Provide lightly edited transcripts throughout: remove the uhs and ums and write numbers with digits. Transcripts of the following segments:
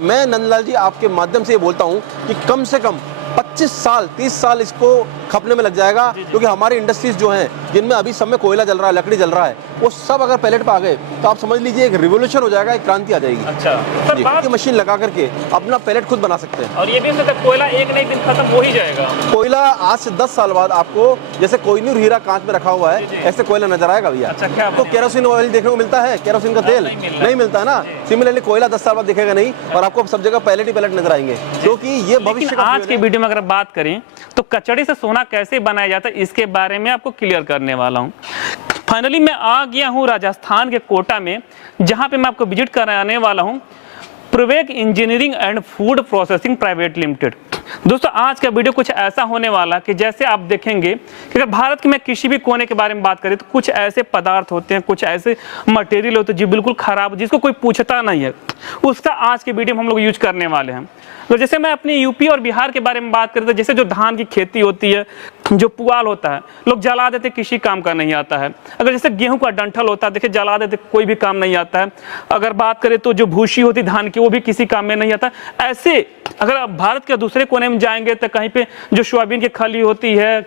मैं नंदलाल जी आपके माध्यम से ये बोलता हूँ कि कम से कम 25 साल 30 साल इसको खपने में लग जाएगा, क्योंकि हमारी इंडस्ट्रीज जो हैं जिनमें अभी सब में कोयला जल रहा है, लकड़ी जल रहा है, वो सब अगर पैलेट पे आ गए तो आप समझ लीजिए एक रिवोल्यूशन हो जाएगा, एक क्रांति आ जाएगी। अच्छा सर, ये मशीन लगा करके अपना पैलेट खुद बना सकते हैं। और ये भी सर कोयला एक ना एक दिन खत्म हो ही जाएगा। कोयला आज से 10 साल बाद आपको जैसे कोहिनूर हीरा कांच में रखा हुआ है ऐसे कोयला नजर आएगा भैया। अच्छा, क्या आपको केरोसिन ऑयल देखने को मिलता है, केरोसिन का तेल नहीं मिलता है ना। सिमिलरली कोयला 10 साल बाद दिखेगा नहीं और आपको सब जगह पैलेट ही पैलेट नजर आएंगे, क्योंकि ये भविष्य का। आज की वीडियो में अगर बात करें तो कचड़े से सोना कैसे बनाया जाता है इसके बारे में आपको क्लियर करने वाला हूं। फाइनली मैं आ गया हूं राजस्थान के कोटा में, जहां पे मैं आपको विजिट कराने वाला हूं Pravek engineering and food processing private limited. दोस्तों आज का वीडियो कुछ ऐसा होने वाला कि जैसे आप देखेंगे कि अगर भारत के में किसी भी कोने के बारे में बात करें तो कुछ ऐसे पदार्थ होते हैं, कुछ ऐसे मटेरियल होते हैं जो बिल्कुल खराब, जिसको कोई पूछता नहीं है, उसका आज के वीडियो में हम लोग यूज करने वाले हैं। तो जैसे मैं अपनी यूपी और बिहार के बारे में बात करें तो जैसे जो धान की खेती होती है, जो पुआल होता है लोग जला देते, किसी काम का नहीं आता है। अगर जैसे गेहूं का डंठल होता है, देखिए जला देते, कोई भी काम नहीं आता है। अगर बात करें तो जो भूसी होती धान की, वो भी किसी काम में नहीं आता। ऐसे अगर आप भारत के दूसरे कोने में जाएंगे तो कहीं पे जो सोयाबीन की खली होती है,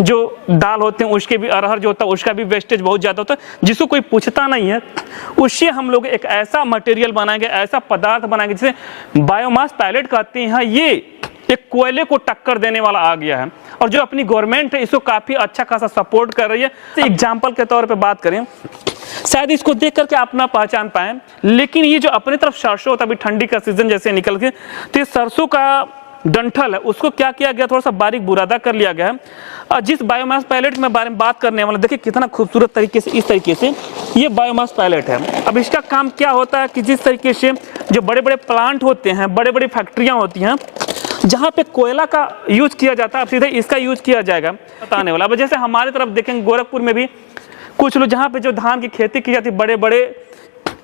जो दाल होते हैं उसके भी, अरहर जो होता है उसका भी वेस्टेज बहुत ज्यादा होता है, जिसको कोई पूछता नहीं है। उससे हम लोग एक ऐसा मटेरियल बनाएंगे, ऐसा पदार्थ बनाएंगे जिसे बायोमास पैलेट कहते हैं। ये एक कोयले को टक्कर देने वाला आ गया है और जो अपनी गवर्नमेंट है इसको काफी अच्छा खासा सपोर्ट कर रही है। एग्जाम्पल के तौर पे बात करें, शायद इसको देख करके आप ना पहचान पाए, लेकिन ये जो अपनी तरफ सरसों होता है, अभी ठंडी का सीजन जैसे निकल के, तो ये सरसों का डंठल है उसको क्या किया गया, थोड़ा सा बारीक बुरादा कर लिया गया है। और जिस बायोमास पैलेट में बारे में बात करने वाला, देखिए कितना खूबसूरत तरीके से, इस तरीके से ये बायोमास पैलेट है। अब इसका काम क्या होता है कि जिस तरीके से जो बड़े बड़े प्लांट होते हैं, बड़े बड़ी फैक्ट्रियां होती हैं जहाँ पे कोयला का यूज किया जाता है, अब सीधे इसका यूज किया जाएगा बताने वाला। अब जैसे हमारे तरफ देखेंगे गोरखपुर में भी कुछ लोग जहाँ पे जो धान की खेती की जाती है, बड़े बड़े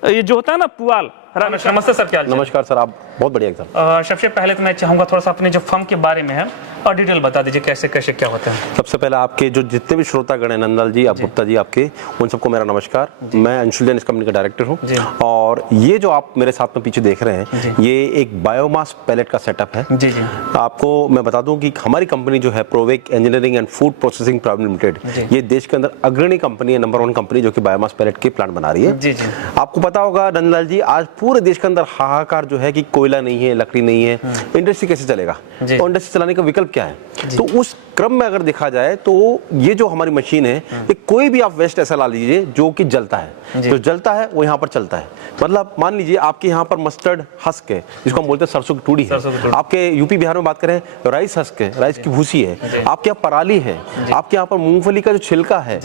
ये जो होता है ना पुआल। नमस्ते सर, क्या? नमस्कार सर, आप बहुत बढ़िया एकदम। सबसे पहले तो मैं चाहूंगा थोड़ा सा अपने जो फर्म के बारे में है और डिटेल बता दीजिए, कैसे कैसे क्या होता है। सबसे पहले आपके जो जितने भी श्रोतागण हैं, नंदलाल जी, आप गुप्ता जी, आपके उन सबको मेरा नमस्कार। मैं अंशुल जैन इस कंपनी का डायरेक्टर हूं और ये जो आप मेरे साथ में पीछे देख रहे हैं ये एक बायोमास पैलेट का सेटअप है। जी जी। आपको मैं बता दूं कि हमारी कंपनी जो है Provek engineering and food processing private limited, ये देश के अंदर अग्रणी कंपनी है, नंबर 1 कंपनी जो कि बायोमास पैलेट के प्लांट बना रही है। जी जी। आपको पता होगा नंदलाल जी, आज पूरे देश के अंदर हाहाकार जो है कि कोयला नहीं है, लकड़ी नहीं है, इंडस्ट्री कैसे चलेगा और इंडस्ट्री चलाने का विकल्प क्या है। तो उस क्रम में अगर देखा जाए तो ये जो हमारी मशीन है, ये कोई भी आप वेस्ट ऐसा ला लीजिए जो कि जलता है, जो जलता है वो यहाँ पर चलता है। मतलब मान लीजिए आपके यहाँ पर मस्टर्ड हस्क है, जिसको हम बोलते हैं सरसों की टूड़ी है। आपके यूपी बिहार में बात करें राइस हस्क है, राइस की भूसी है। आपके यहाँ पराली है, आपके यहाँ पर मूंगफली का जो छिलका है,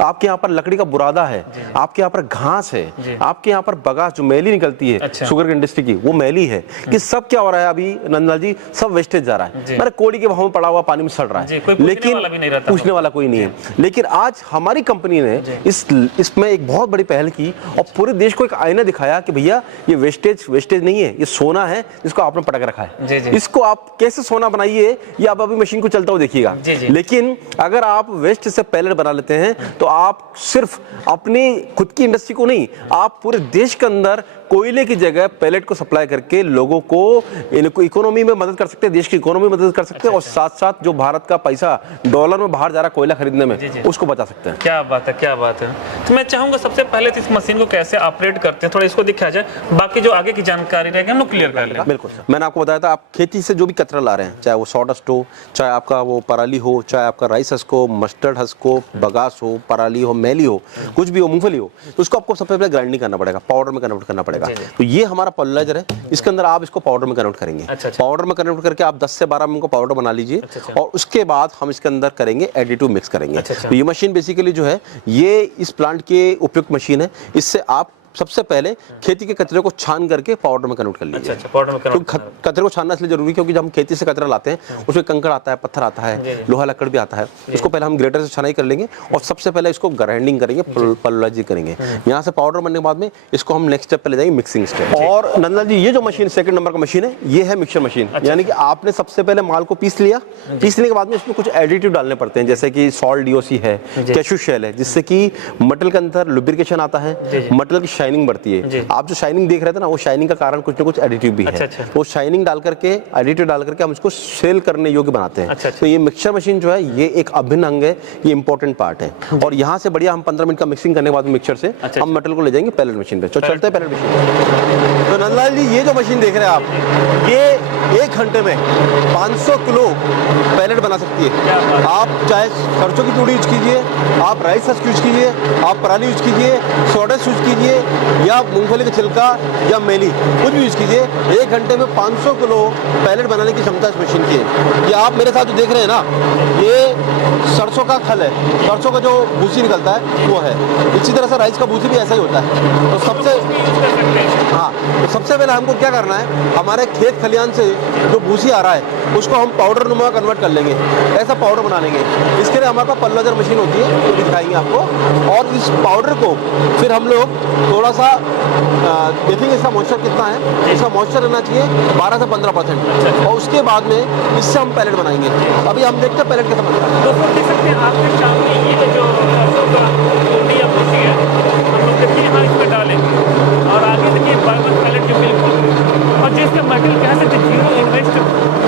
आपके यहाँ पर लकड़ी का बुरादा है, आपके यहाँ पर घास है, आपके यहाँ पर बगास जो मैली निकलती है शुगर की इंडस्ट्री की, वो मैली है। कि सब क्या हो रहा है अभी नंदलाल जी, सब वेस्टेज जा रहा है। मेरे कोड़ी के भाव में पड़ा हुआ पानी में सड़ रहा है, लेकिन पूछने वाला कोई नहीं है। लेकिन आज हमारी कंपनी ने इसमें एक बहुत बड़ी पहल की और पूरे देश को एक आईना दिखाया कि भैया ये वेस्टेज नहीं है, ये सोना है जिसको आपने पटक रखा है। इसको आप कैसे सोना बनाइए ये आप अभी मशीन को चलता हुआ देखिएगा। लेकिन अगर आप वेस्ट से पैलेट बना लेते हैं तो आप सिर्फ अपनी खुद की इंडस्ट्री को नहीं, आप पूरे देश के अंदर कोयले की जगह पैलेट को सप्लाई करके लोगों को इनको इकोनॉमी में मदद कर सकते हैं, देश की इकोनॉमी में मदद कर सकते हैं और साथ साथ जो भारत का पैसा डॉलर में बाहर जा रहा है कोयला खरीदने में, उसको बचा सकते हैं। क्या बात है, क्या बात है। तो मैं चाहूंगा सबसे पहले तो इस मशीन को कैसे ऑपरेट करते हैं थोड़ा इसको दिखाया जाए, बाकी जो आगे की जानकारी रहेगी हम लोग क्लियर कर लेंगे। बिल्कुल, मैंने आपको बताया था, आप खेती से जो भी कचरा ला रहे हैं, चाहे वो सॉडस्ट हो, चाहे आपका वो पराली हो, चाहे आपका राइस हस्क हो, मस्टर्ड हस्क हो, बगास हो, पराली हो, मैली हो, कुछ भी हो, मूंगफली हो, तो उसको आपको सबसे पहले ग्राइंडिंग करना पड़ेगा, पाउडर में कन्वर्ट करना पड़ेगा। तो ये हमारा पल्वराइजर है, इसके अंदर आप इसको पाउडर में कन्वर्ट करेंगे। पाउडर में कन्वर्ट करके आप 10 से 12 में पाउडर बना लीजिए और उसके बाद हम इसके अंदर करेंगे एडिटिव मिक्स करेंगे। तो ये मशीन बेसिकली जो है ये इस प्लांट के उपयुक्त मशीन है। इससे आप सबसे पहले खेती के कचरे को छान करके पाउडर में कन्वर्ट कर लीजिए। पाउडर में कन्वर्ट। कचरे को छानना इसलिए जरूरी क्योंकि जब हम खेती से कचरा लाते हैं उसमें कंकड़ आता है, पत्थर आता है, लोहा लकड़ भी आता है। उसको पहले हम ग्रेटर से छनाई कर लेंगे और सबसे पहले इसको ग्राइंडिंग करेंगे, पल्वराइजिंग करेंगे। यहाँ से पाउडर बनने के बाद में इसको हम नेक्स्ट स्टेप पे ले जाएंगे, मिक्सिंग स्टेप। और नंदलाल जी ये जो मशीन 2nd नंबर का मशीन है, ये है मिक्सर मशीन। यानी कि आपने सबसे पहले माल को पीस लिया, पीसने के बाद में इसमें कुछ एडिटिव डालने पड़ते हैं, जैसे कि सॉल्ट DOC है, कैशू शेल है, जिससे कि मटेरियल के अंदर लुब्रिकेशन आता है, मटेरियल की शाइनिंग बढ़ती है। आप जो शाइनिंग देख रहे थे ना, वो शाइनिंग का कारण कुछ ना कुछ एडिटिव भी है। वो शाइनिंग डाल करके, एडिटिव डाल करके हम इसको सेल करने योग्य बनाते हैं। तो ये मिक्सचर मशीन जो है, ये एक अभिन्न अंग है, ये इंपॉर्टेंट पार्ट है। और यहाँ से बढ़िया हम 15 मिनट का मिक्सिंग करने के बाद मिक्सचर से हम मेटल को ले जाएंगे पैलेट मशीन पे। तो चलते हैं पैलेट मशीन। तो नंदलाल जी, ये जो मशीन देख रहे हैं आप, ये 1 घंटे में 500 किलो पैलेट बना सकती है। आप चाहे सरसों की तूड़ी यूज कीजिए, आप राइस हस्क यूज कीजिए, आप पराली यूज कीजिए, सोडस यूज कीजिए, या मूंगफली का छिलका या मेली, कुछ भी यूज कीजिए, 1 घंटे में 500 किलो पैलेट बनाने की क्षमता इस मशीन की है। ये आप मेरे साथ जो देख रहे हैं ना, ये सरसों का खल है, सरसों का जो भूसी निकलता है वो है। इसी तरह से राइस का भूसी भी ऐसा ही होता है। तो सबसे पहले हमको क्या करना है, हमारे खेत खलियान से जो भूसी आ रहा है उसको हम पाउडर नुमा कन्वर्ट कर लेंगे, ऐसा पाउडर बना लेंगे। इसके लिए हमारे पास पल्वराइजर मशीन होती है, वो दिखाएंगे आपको। और इस पाउडर को फिर हम लोग थोड़ा सा देखेंगे इसका मॉइस्चर कितना है। इसका मॉइस्चर रहना चाहिए 12 से 15%। और उसके बाद में इससे हम पैलेट बनाएंगे। अभी हम देखते हैं पैलेट कैसा बनता है। दोस्तों देख सकते हैं आपके सामने ये जो सरसों का तूड़ी या भूसी है, हम लोग देखिए यहाँ इस पर डालेंगे। और आगे देखिए बायोगैस पैलेट जो बिल्कुल, और जो इसका मटेरियल कह सकते हैं जीरो इन्वेस्ट,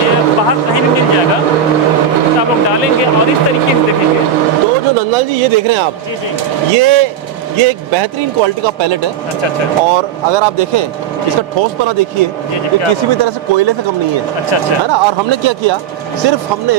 ये बाहर कहीं भी मिल जाएगा। तो आप लोग डालेंगे और इस तरीके से देखेंगे। तो जो नंदलाल जी ये देख रहे हैं आप, ये एक बेहतरीन क्वालिटी का पैलेट है। अच्छा। और अगर आप देखें इसका ठोसपना देखिए, ये किसी भी तरह से कोयले से कम नहीं है। है ना। और हमने क्या किया, सिर्फ हमने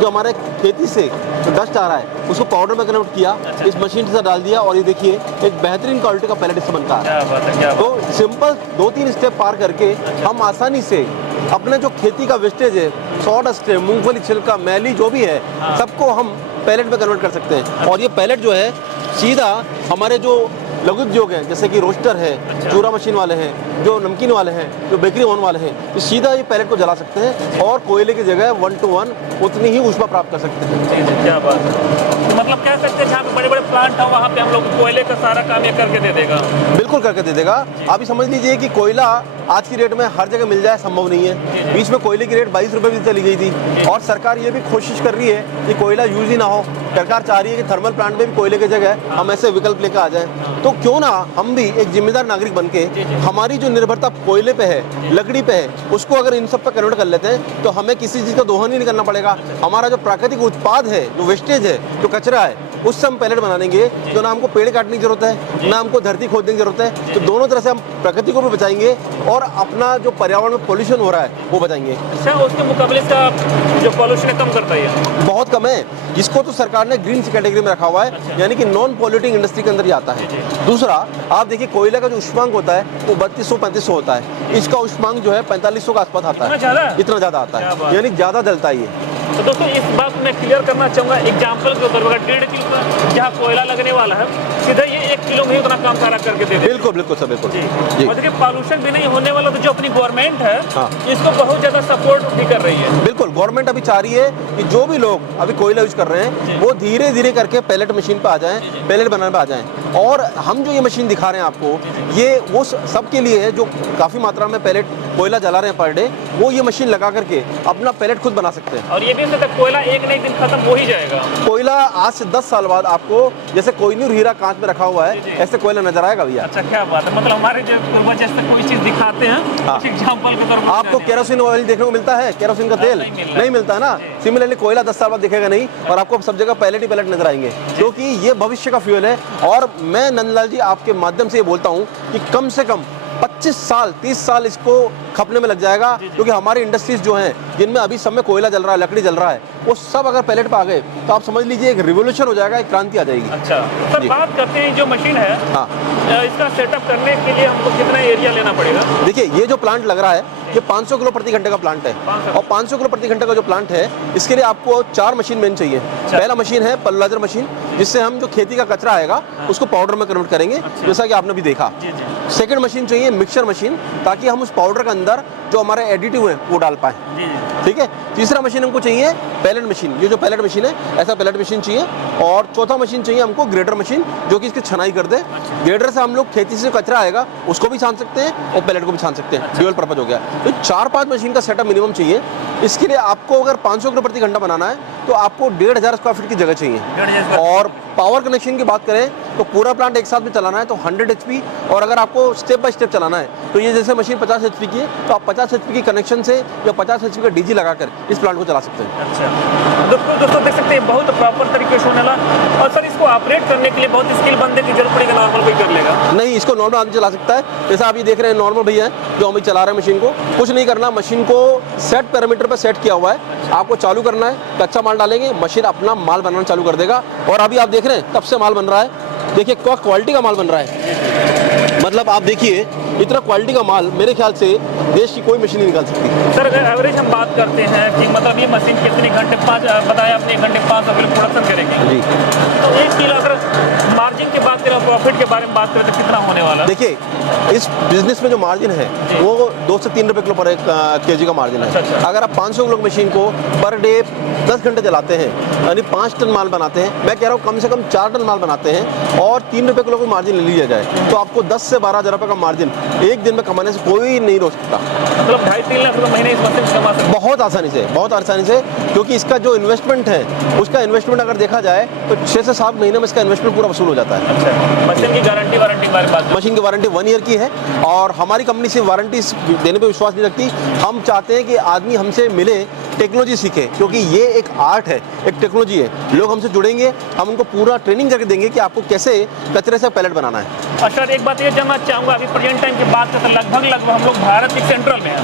जो हमारे खेती से जो डस्ट आ रहा है उसको पाउडर में कन्वर्ट किया, इस मशीन से डाल दिया, और ये देखिए एक बेहतरीन क्वालिटी का पैलेट इससे बनता है। तो सिंपल 2-3 स्टेप पार करके हम आसानी से अपने जो खेती का वेस्टेज है, सॉडस्ट है, मूंगफली छिलका, मैली जो भी है, सबको हम पैलेट में कन्वर्ट कर सकते हैं। और ये पैलेट जो है सीधा हमारे जो लघु उद्योग हैं, जैसे कि रोस्टर है, चूरा मशीन वाले हैं, जो नमकीन वाले हैं, जो बेकरी ओवन वाले हैं, तो सीधा ये पैलेट को जला सकते हैं और कोयले की जगह 1 to 1 उतनी ही ऊष्मा प्राप्त कर सकते हैं। क्या बात है। तो मतलब कह सकते हैं जहाँ पे बड़े बड़े प्लांट हो वहाँ पे हम लोग कोयले का सारा काम ये करके दे देगा। बिल्कुल करके दे देगा। आप ही समझ लीजिए कि कोयला आज की रेट में हर जगह मिल जाए संभव नहीं है। बीच में कोयले की रेट 22 रुपये भी चली गई थी, और सरकार ये भी कोशिश कर रही है कि कोयला यूज ही ना हो। सरकार चाह रही है कि थर्मल प्लांट में भी कोयले की जगह हम ऐसे विकल्प लेकर आ जाएं। तो क्यों ना हम भी एक जिम्मेदार नागरिक बनके हमारी जो निर्भरता कोयले पे है, लकड़ी पे है, उसको अगर इन सब पे कन्वर्ट कर लेते हैं तो हमें किसी चीज़ का दोहन ही नहीं करना पड़ेगा। हमारा जो प्राकृतिक उत्पाद है, जो वेस्टेज है, जो कचरा है, उससे हम पैलेट बना देंगे। तो ना हमको पेड़ काटने की जरूरत है, ना हमको धरती खोदने की जरूरत है। तो दोनों तरह से हम प्रकृति को भी बचाएंगे और अपना जो पर्यावरण में पोल्यूशन हो रहा है वो बचाएंगे। अच्छा, उसके मुकाबले से जो पॉल्यूशन है कम करता है, बहुत कम है। इसको तो सरकार ने ग्रीन कैटेगरी में रखा हुआ है, यानी कि नॉन पॉल्यूटिंग इंडस्ट्री के अंदर ही आता है। दूसरा, आप देखिए कोयले का जो उष्मांक होता है वो 3200-3500 होता है। इसका उष्मांक जो है 4500 के आसपास आता है। इतना ज्यादा आता है, यानी ज्यादा जलता ही है। तो दोस्तों इस बात मैं क्लियर करना चाहूँगा, एग्जाम्पल के ऊपर 1.5 किलो का जहाँ कोयला लगने वाला है, सीधा ये 1 किलो में ही उतना काम सारा करके दे दे। बिल्कुल बिल्कुल सर, बिल्कुल जी। और देखिए पॉल्यूशन भी नहीं होने वाला, तो जो अपनी गवर्नमेंट है इसको बहुत ज्यादा सपोर्ट भी कर रही है। बिल्कुल, गवर्नमेंट अभी चाह रही है कि जो भी लोग अभी कोयला यूज कर रहे हैं वो धीरे धीरे करके पैलेट मशीन पे आ जाएं, पैलेट बनाने पे आ जाएं। और हम जो ये मशीन दिखा रहे हैं आपको, ये वो सबके लिए है जो काफी मात्रा में पैलेट कोयला जला रहे हैं पर डे, वो ये मशीन लगा करके अपना पैलेट खुद बना सकते हैं। और ये भी कोयला एक न एक दिन खत्म हो ही जाएगा। कोयला आज से 10 साल बाद आपको जैसे कोहिनूर हीरा कांच में रखा हुआ है, ऐसे कोयला नजर आएगा भैया। अच्छा, क्या बात है। मतलब हमारे जो पूर्वज जैसे कोई चीज दिखाते हैं, एग्जांपल के तौर पर आपको केरोसिन ऑयल देखने को मिलता है, केरोसिन का तेल नहीं मिलता है ना। सिमिलरली कोयला 10 साल बाद दिखेगा नहीं, और आपको सब जगह पैलेट ही पैलेट नजर आएंगे, क्योंकि ये भविष्य का फ्यूल है। और मैं नंदलाल जी आपके माध्यम से ये बोलता हूँ कि कम से कम 25 साल 30 साल इसको खपने में लग जाएगा, क्योंकि हमारी इंडस्ट्रीज जो हैं जिनमें अभी सब में कोयला जल रहा है, लकड़ी जल रहा है, वो सब अगर पैलेट पे आ गए तो आप समझ लीजिए एक रिवोल्यूशन हो जाएगा, एक क्रांति आ जाएगी। अच्छा सर, बात करते हैं जो मशीन है, इसका सेटअप करने के लिए हमको कितना एरिया लेना पड़ेगा? देखिए, ये जो प्लांट लग रहा है ये 500 किलो प्रति घंटे का प्लांट है, और 500 किलो प्रति घंटे का जो प्लांट है इसके लिए आपको 4 मशीन मैन चाहिए। पहला मशीन है पल्वराइजर मशीन, जिससे हम जो खेती का कचरा आएगा उसको पाउडर में कन्वर्ट करेंगे, जैसा कि आपने भी देखा। सेकंड मशीन चाहिए मिक्सचर मशीन, ताकि हम उस पाउडर के अंदर जो हमारे एडिटिव है वो डाल पाए। ठीक है। तीसरा मशीन हमको चाहिए पैलेट मशीन, ये जो पैलेट मशीन है ऐसा पैलेट मशीन चाहिए। और चौथा मशीन चाहिए हमको ग्रेडर मशीन, जो कि इसकी छनाई कर दे। ग्रेडर से हम लोग खेती से कचरा आएगा उसको भी छान सकते हैं और पैलेट को भी छान सकते हैं। ड्यूअल पर्पज हो गया। तो 4-5 मशीन का सेटअप मिनिमम चाहिए। इसके लिए आपको अगर 500 किलो प्रति घंटा बनाना है तो आपको 1500 स्क्वायर फीट की जगह चाहिए। और पावर कनेक्शन की बात करें तो पूरा प्लांट एक साथ में चलाना है तो 100 HP, और अगर आपको स्टेप बाय स्टेप चलाना है तो ये जैसे मशीन 50 HP की है तो आप 50 HP की कनेक्शन से या 50 HP का DG लगाकर इस प्लांट को चला सकते हैं। अच्छा, दोस्तों देख सकते हैं बहुत प्रॉपर तरीके से होने वाला। और सर इसको ऑपरेट करने के लिए बहुत स्किल बंदे की जरूरत पड़ेगी, नॉर्मल कोई कर लेगा? नहीं, इसको नॉर्मल आदमी चला सकता है। जैसा आप ये देख रहे हैं नॉर्मल भैया है जो हम चला रहे हैं मशीन को, कुछ नहीं करना, मशीन को सेट पैरामीटर पर सेट किया हुआ है, आपको चालू करना है, कच्चा माल डालेंगे, मशीन अपना माल बनाना चालू कर देगा। और अभी आप देख रहे हैं कब से माल बन रहा है, देखिए क्या क्वालिटी का माल बन रहा है, मतलब आप देखिए इतना क्वालिटी का माल मेरे ख्याल से देश की कोई मशीन नहीं निकाल सकती। सर अगर एवरेज हम बात करते हैं कि मतलब ये मशीन कितने घंटे, 5 बताया आपने, 1 घंटे 500 किलो प्रोडक्शन करेंगे जी। तो 1 किलो अगर मार्जिन की बात करें, प्रॉफिट के बारे में बात करें तो कितना होने वाला? देखिए इस बिजनेस में जो मार्जिन है वो 2 से 3 रुपए किलो पर केजी का मार्जिन है। अच्छा। अगर आप 500 किलो मशीन को पर डे 10 घंटे चलाते हैं यानी 5 टन माल बनाते हैं, मैं कह रहा हूँ कम से कम 4 टन माल बनाते हैं और 3 रुपए किलो की मार्जिन ले लिया जाए तो आपको 10 से 12 हज़ार रुपए का मार्जिन एक दिन में कमाने से कोई नहीं रोक सकता। मतलब 2.5-3 लाख रुपए महीने इस मशीन से कमा सकते हैं? बहुत आसानी से, क्योंकि इसका जो इन्वेस्टमेंट है उसका इन्वेस्टमेंट अगर देखा जाए तो 6 से 7 महीने में इसका इन्वेस्टमेंट पूरा वसूल हो जाता है। अच्छा, मशीन की गारंटी वारंटी के बारे में बात करें? मशीन की वारंटी 1 ईयर की है और हमारी कंपनी से वारंटी देने पे विश्वास नहीं रखती। हम चाहते हैं कि आदमी हमसे मिले, टेक्नोलॉजी सीखे, क्योंकि ये एक आर्ट है, एक टेक्नोलॉजी है। लोग हमसे जुड़ेंगे, हम उनको पूरा ट्रेनिंग करके देंगे कि आपको कैसे कचरे से पैलेट बनाना है। और सर एक बात ये जानना चाहूँगा, अभी प्रेजेंट टाइम की बात करें तो लगभग हम लोग भारत के सेंट्रल में हैं,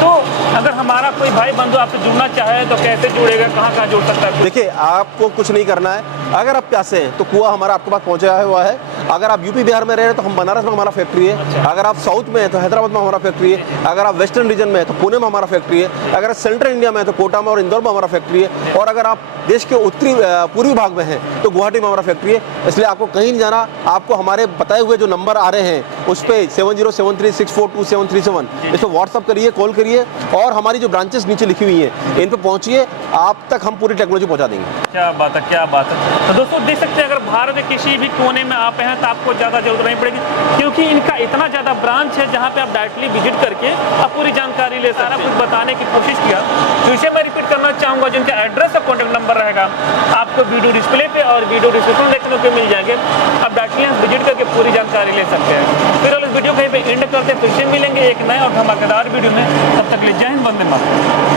तो अगर हमारा कोई भाई बंधु आपसे जुड़ना चाहे तो कैसे जुड़ेगा, कहाँ जुड़ सकता है? देखिए आपको कुछ नहीं करना है, अगर आप प्यासे हैं तो कुआं हमारा आपके पास पहुंचा हुआ है। अगर आप यूपी बिहार में रह रहे हैं तो हम बनारस में हमारा फैक्ट्री है। अच्छा। अगर आप साउथ में हैं तो हैदराबाद में हमारा फैक्ट्री है। अगर आप वेस्टर्न रीजन में हैं तो पुणे में हमारा फैक्ट्री है। अगर आप सेंट्रल इंडिया में हैं तो कोटा में और इंदौर में हमारा फैक्ट्री है। और अगर आप देश के उत्तरी पूर्वी भाग में हैं तो गुवाहाटी में हमारा फैक्ट्री है। इसलिए आपको कहीं नहीं जाना, आपको हमारे बताए हुए जो नंबर आ रहे हैं उस पर 7073642737 इस पर व्हाट्सअप करिए, कॉल करिए और हमारी जो ब्रांचेस नीचे लिखी हुई हैं इन पर पहुंचिए, आप तक हम पूरी टेक्नोलॉजी पहुंचा देंगे। क्या बात है, क्या बात है। तो दोस्तों देख सकते हैं अगर भारत के किसी भी कोने में आप हैं तो आपको ज़्यादा जरूरत नहीं पड़ेगी, क्योंकि इनका इतना ज़्यादा ब्रांच है जहाँ पे आप डायरेक्टली विजिट करके आप पूरी जानकारी ले सकते हैं। कुछ बताने की कोशिश किया, तो इसे मैं रिपीट करना चाहूँगा, जिनका एड्रेस और कॉन्टैक्ट नंबर रहेगा आपको वीडियो डिस्प्ले पे और वीडियो डिस्क्रिप्शन देखने को मिल जाएंगे। आप डायरेक्टली विजिट करके पूरी जानकारी ले सकते हैं। फिर इस वीडियो कहीं पे एंड करते हैं, फिर से मिलेंगे एक नए और धमाकेदार वीडियो में। तब तक ले जय हिंद, वंदे मातरम।